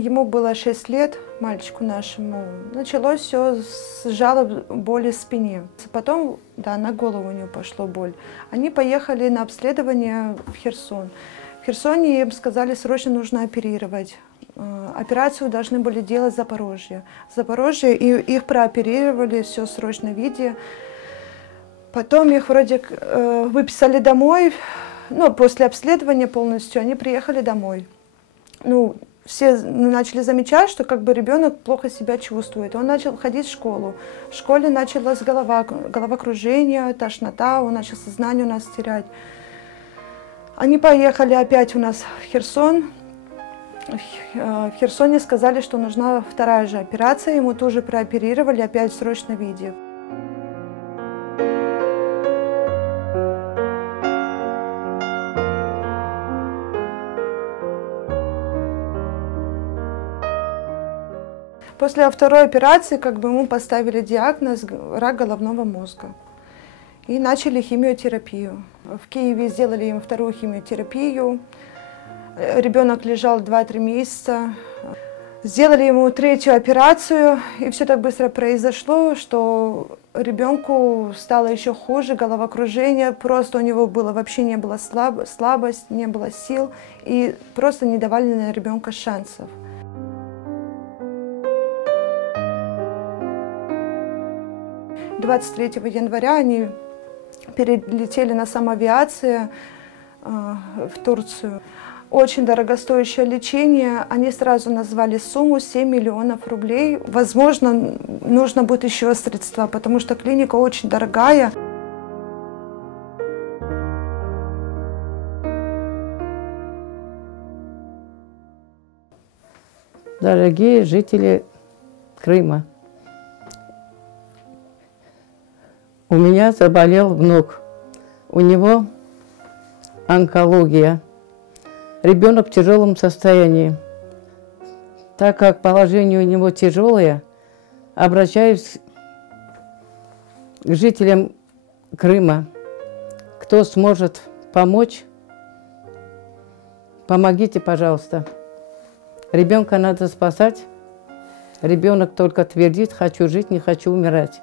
Ему было 6 лет, мальчику нашему. Началось все с жалоб боли в спине. Потом, да, на голову у него пошло боль. Они поехали на обследование в Херсон. В Херсоне им сказали, срочно нужно оперировать. Операцию должны были делать в Запорожье. И их прооперировали, все в срочном виде. Потом их вроде выписали домой, после обследования полностью, они приехали домой. Все начали замечать, что ребенок плохо себя чувствует. Он начал ходить в школу. В школе началось головокружение, тошнота, он начал сознание у нас терять. Они поехали опять у нас в Херсон. В Херсоне сказали, что нужна вторая же операция. Ему тоже прооперировали, опять в срочном виде. После второй операции ему поставили диагноз рак головного мозга и начали химиотерапию. В Киеве сделали ему вторую химиотерапию. Ребенок лежал 2-3 месяца. Сделали ему третью операцию, и все так быстро произошло, что ребенку стало еще хуже, головокружение, просто у него вообще не было слабость, не было сил, и просто не давали на ребенка шансов. 23 января они перелетели на самоавиации в Турцию. Очень дорогостоящее лечение. Они сразу назвали сумму 7 миллионов рублей. Возможно, нужно будет еще средства, потому что клиника очень дорогая. Дорогие жители Крыма, у меня заболел внук. У него онкология. Ребенок в тяжелом состоянии. Так как положение у него тяжелое, обращаюсь к жителям Крыма. Кто сможет помочь, помогите, пожалуйста. Ребенка надо спасать. Ребенок только твердит: хочу жить, не хочу умирать.